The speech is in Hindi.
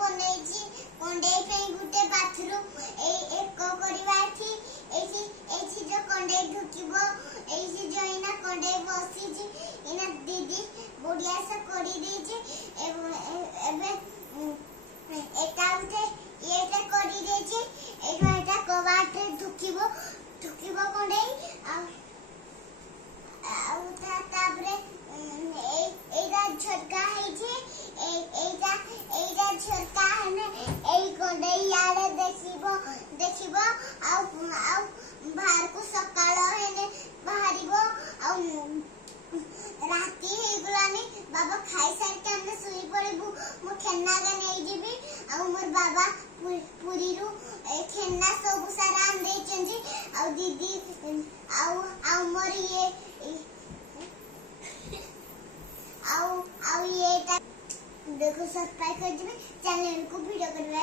बनेछि कंडेई पे गुटे बाथरूम ए एक करबा एठी एठी एठी जो कंडेई ढुकिबो एठी जो इना कंडेई बसिछि इना दीदी बढ़िया से करी देछि एबे एटा उठे एटा करी देछि एटा कबाट ढुकिबो कंडेई तापरे एटा झटका है एटा झटका है एई कंडेई यारे देखिबो आ बाहर को सकाळ हेने बाहरिबो आ राती हे गुलानी बाबा खाई सार के हमने सुई पड़िबू मो खेन्ना के नै जिबी आ मोर बाबा पूरी रु खेन्ना सब सारा आन दे चंजी आ दीदी आ मोर ये ये देखो सब्सक्राइब कर दिबे चैनल को वीडियो करबा